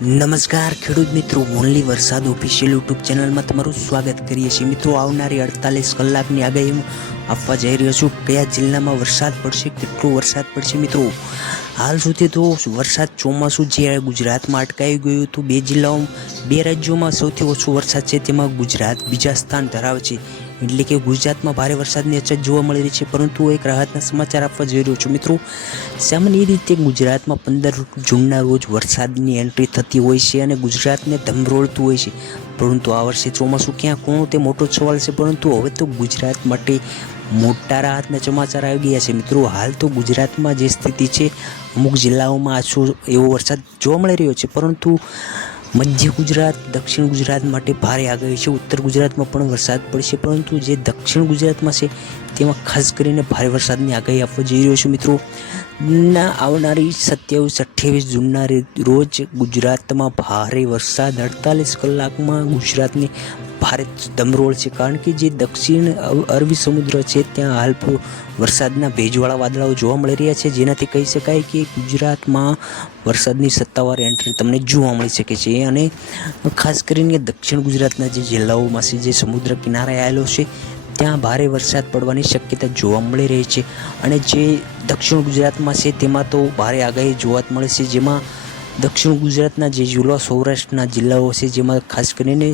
નમસ્કાર ખેડૂત મિત્રો, ઓનલી વરસાદ ઓફિશિયલ યુટ્યુબ ચેનલમાં તમારું સ્વાગત કરીએ છીએ. મિત્રો, આવનારી 48 કલાકની આગાહી હું આપવા જઈ રહ્યો છું. કયા જિલ્લામાં વરસાદ પડશે, કેટલો વરસાદ પડશે. મિત્રો, હાલ સુધી તો વરસાદ ચોમાસું જે ગુજરાતમાં અટકાઈ ગયું હતું. બે રાજ્યોમાં સૌથી ઓછો વરસાદ છે, તેમાં ગુજરાત બીજા સ્થાન ધરાવે છે. એટલે કે ગુજરાતમાં ભારે વરસાદની અછત જોવા મળી રહી છે. પરંતુ એક રાહતના સમાચાર આપવા જઈ રહ્યો છું. મિત્રો, સામાન્ય રીતે ગુજરાતમાં 15 જૂનના રોજ વરસાદની એન્ટ્રી થતી હોય છે અને ગુજરાતને ધમરોળતું હોય છે. પરંતુ આ વર્ષે ચોમાસું ક્યાં કોણ તે મોટો સવાલ છે. પરંતુ હવે તો ગુજરાત માટે મોટા રાહતના સમાચાર આવી ગયા છે. મિત્રો, હાલ તો ગુજરાતમાં જે સ્થિતિ છે, અમુક જિલ્લાઓમાં આછો એવો વરસાદ જોવા મળી રહ્યો છે. પરંતુ મધ્ય ગુજરાત, દક્ષિણ ગુજરાત માટે ભારે આગાહી છે. ઉત્તર ગુજરાતમાં પણ વરસાદ પડશે, પરંતુ જે દક્ષિણ ગુજરાતમાં છે તેમાં ખાસ કરીને ભારે વરસાદની આગાહી આપવા જઈ રહ્યો છું. મિત્રો, આવનારી 27-28 જૂનના રોજ ગુજરાતમાં ભારે વરસાદ 48 કલાકમાં ગુજરાતની ભારે ધમરોળ છે. કારણ કે જે દક્ષિણ અરબી સમુદ્ર છે ત્યાં હાલ વરસાદના ભેજવાળા વાદળાઓ જોવા મળી રહ્યા છે, જેનાથી કહી શકાય કે ગુજરાતમાં વરસાદની સત્તાવાર એન્ટ્રી તમને જોવા મળી શકે છે. અને ખાસ કરીને દક્ષિણ ગુજરાતના જે જિલ્લાઓમાં છે, જે સમુદ્ર કિનારે આવેલો છે, ત્યાં ભારે વરસાદ પડવાની શક્યતા જોવા મળી રહી છે. અને જે દક્ષિણ ગુજરાતમાં છે તેમાં તો ભારે આગાહી જોવા મળે છે, જેમાં દક્ષિણ ગુજરાતના જે જિલ્લા, સૌરાષ્ટ્રના જિલ્લાઓ છે, જેમાં ખાસ કરીને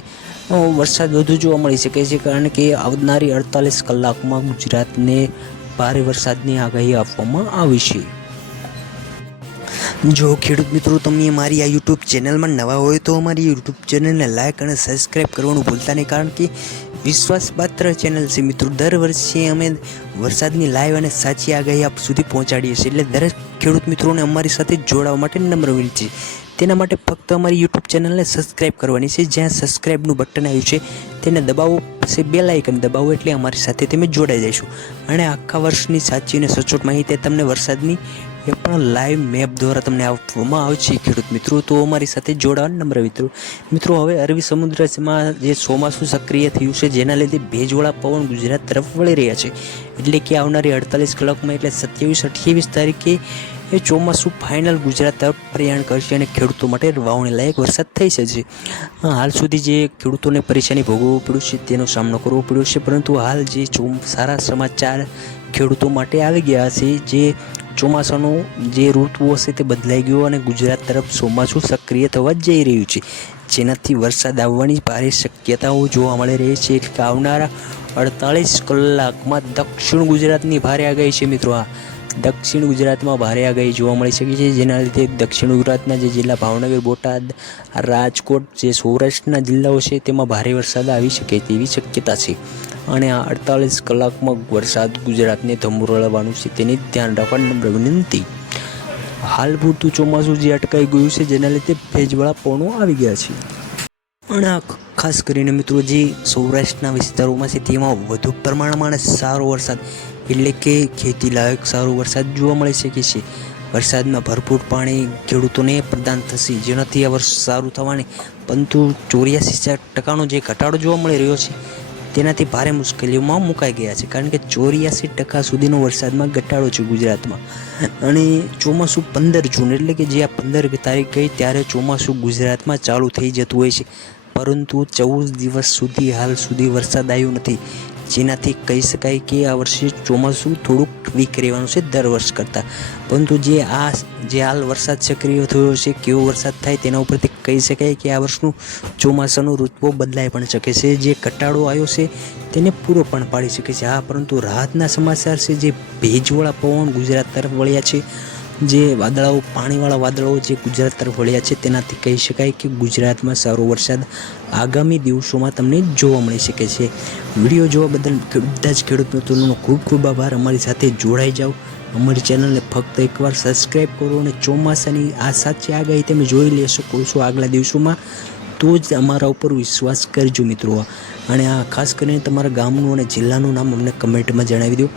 વરસાદ વધુ જોવા મળી શકે છે. કારણ કે આવનારી 48 કલાકમાં ગુજરાતને ભારે વરસાદની આગાહી આપવામાં આવી છે. જો ખેડૂત મિત્રો, તમે મારી આ યુટ્યુબ ચેનલમાં નવા હોય તો અમારી યુટ્યુબ ચેનલને લાઇક અને સબસ્ક્રાઈબ કરવાનું ભૂલતા નહીં. કારણ કે વિશ્વાસપાત્ર ચેનલ છે. મિત્રો, દર વર્ષે અમે વરસાદની લાઈવ અને સાચી આગાહી આપ સુધી પહોંચાડીએ છીએ. એટલે દરેક ખેડૂત મિત્રોને અમારી સાથે જોડાવા માટે નમ્ર વિનંતી છે. તેના માટે ફક્ત અમારી યુટ્યુબ ચેનલને સબસ્ક્રાઈબ કરવાની છે. જ્યાં સબસ્ક્રાઈબનું બટન આવ્યું છે તેને દબાવો, પછી બેલ આઇકન દબાવો, એટલે અમારી સાથે તમે જોડાઈ જશો. અને આખા વર્ષની સાચી અને સચોટ માહિતી તમને વરસાદની એ પણ લાઈવ મેપ દ્વારા તમને આપવામાં આવે છે. ખેડૂત મિત્રો, તો અમારી સાથે જોડાવા નમ્ર મિત્રો, હવે અરબી સમુદ્રમાં જે ચોમાસું સક્રિય થયું છે, જેના લીધે ભેજવાળા પવન ગુજરાત તરફ વળી રહ્યા છે. એટલે કે આવનારી 48 કલાકમાં, એટલે 27-28 તારીખે એ ચોમાસું ફાઇનલ ગુજરાત તરફ પ્રયાણ કરશે અને ખેડૂતો માટે વાવણી લાયક વરસાદ થઈ શકે. હાલ સુધી જે ખેડૂતોને પરેશાની ભોગવવું પડ્યું છે તેનો સામનો કરવો પડ્યો છે. પરંતુ હાલ જે સારા સમાચાર ખેડૂતો માટે આવી ગયા છે. જે ચોમાસાનું જે ઋતુ હશે તે બદલાઈ ગયો અને ગુજરાત તરફ ચોમાસું સક્રિય થવા જઈ રહ્યું છે, જેનાથી વરસાદ આવવાની ભારે શક્યતાઓ જોવા મળી રહી છે. એટલે કે આવનારા 48 કલાકમાં દક્ષિણ ગુજરાતની ભારે આગાહી છે. મિત્રો, આ દક્ષિણ ગુજરાતમાં ભારે આગાહી જોવા મળી શકે છે, જેના લીધે દક્ષિણ ગુજરાતના જે જિલ્લા ભાવનગર, બોટાદ, રાજકોટ, જે સૌરાષ્ટ્રના જિલ્લાઓ છે તેમાં ભારે વરસાદ આવી શકે તેવી શક્યતા છે. અને આ 48 કલાકમાં વરસાદ ગુજરાતને ધમરોળવાનું છે, તેની ધ્યાન રાખવા નમ્ર વિનંતી. હાલ પૂરતું ચોમાસું જે અટકાઈ ગયું છે, જેના લીધે ભેજવાળા પવનો આવી ગયા છે. અને ખાસ કરીને મિત્રો, જે સૌરાષ્ટ્રના વિસ્તારોમાં છે તેમાં વધુ પ્રમાણમાં અને સારો વરસાદ, એટલે કે ખેતી લાયક સારો વરસાદ જોવા મળી શકે છે. વરસાદમાં ભરપૂર પાણી ખેડૂતોને પ્રદાન થશે, જેનાથી આ વર્ષ સારું થવાની. પરંતુ 84% જે ઘટાડો જોવા મળી રહ્યો છે, તેનાથી ભારે મુશ્કેલીઓમાં મુકાઈ ગયા છે. કારણ કે 84% સુધીનો વરસાદમાં ઘટાડો છે ગુજરાતમાં. અને ચોમાસું 15 જૂન, એટલે કે જે આ 15 તારીખ ગઈ ત્યારે ચોમાસું ગુજરાતમાં ચાલુ થઈ જતું હોય છે. પરંતુ 14 દિવસ સુધી હાલ સુધી વરસાદ આવ્યો નથી, જેનાથી કહી શકાય કે આ વર્ષે ચોમાસું થોડુંક વીક રહેવાનું છે દર વર્ષ કરતાં. પરંતુ જે હાલ વરસાદ સક્રિય થયો છે, કેવો વરસાદ થાય તેના ઉપરથી કહી શકાય કે આ વર્ષનું ચોમાસાનું ઋતુઓ બદલાઈ પણ શકે છે. જે ઘટાડો આવ્યો છે તેને પૂરો પણ પાડી શકે છે. પરંતુ રાહતના સમાચાર છે, જે ભેજવાળા પવન ગુજરાત તરફ વળ્યા છે, જે વાદળાઓ, પાણીવાળા વાદળાઓ જે ગુજરાત તરફ વળ્યા છે, તેનાથી કહી શકાય કે ગુજરાતમાં સારો વરસાદ આગામી દિવસોમાં તમને જોવા મળી શકે છે. વિડીયો જોવા બદલ બધા જ ખેડૂત મિત્રોનો ખૂબ ખૂબ આભાર. અમારી સાથે જોડાઈ જાઓ. અમારી ચેનલને ફક્ત એકવાર સબસ્ક્રાઈબ કરો અને ચોમાસાની આ સાચી આગાહી તમે જોઈ લેશો છો આગલા દિવસોમાં, તો જ અમારા ઉપર વિશ્વાસ કરજો મિત્રો. અને આ ખાસ કરીને તમારા ગામનું અને જિલ્લાનું નામ અમને કમેન્ટમાં જણાવી દો,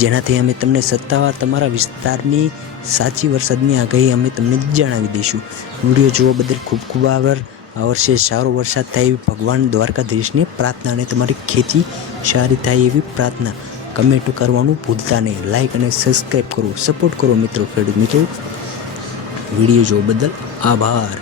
જેનાથી અમે તમને સત્તાવાર તમારા વિસ્તારની સાચી વરસાદની આગાહી અમે તમને જણાવી દઈશું. વિડીયો જોવા બદલ ખૂબ ખૂબ આભાર. આ વર્ષે સારો વરસાદ થાય એવી ભગવાન દ્વારકાધીશની પ્રાર્થના અને તમારી ખેતી સારી થાય એવી પ્રાર્થના. કમેન્ટ કરવાનું ભૂલતા નહીં. લાઇક અને સબસ્ક્રાઈબ કરો, સપોર્ટ કરો મિત્રો. ખેડૂત મિત્રો, વિડીયો જોવા બદલ આભાર.